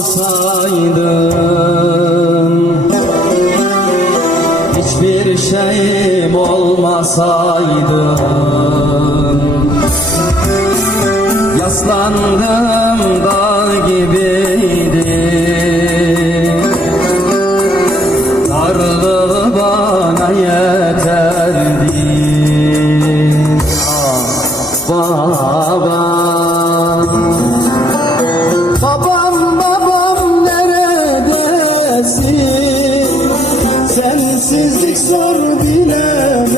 Babam yanımda olsaydı Hiçbir şeyim olmasaydı. Yaslandığım dağ gibiydi. Darlığı bana yeterdi. Ah, Sensizlik zor bilemezsin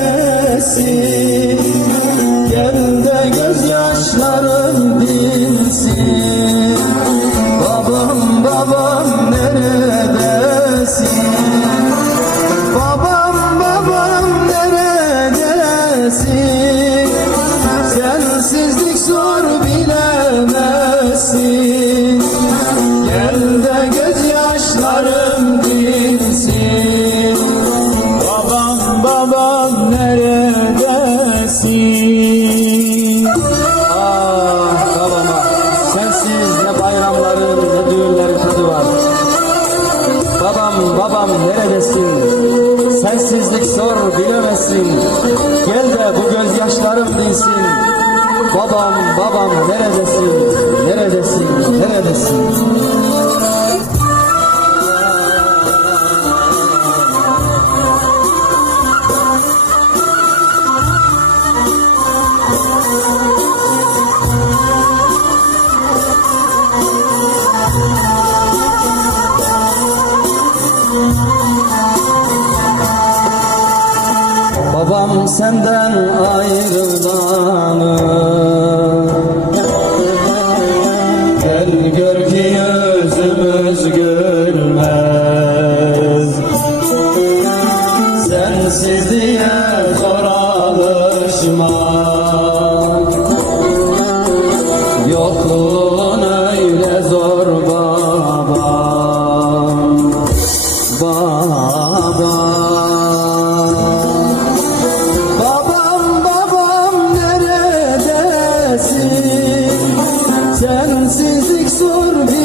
Gel de gözyaşlarım dinsin Babam babam neredesin? Babam babam neredesin? Sensizlik zor bilemezsin. Gel de gözyaşlarım Babam neredesin? Ah babama sensiz ne bayramların ne düğünlerin tadı var. Babam babam neredesin? Sensizlik zor bilemezsin. Gel de bu gözyaşlarım dinsin. Babam babam neredesin? Neredesin? Neredesin Senden ayrılanı Gel gör ki yüzümüz gülmez. Sensizliğe Sensizlik zor bilemezsin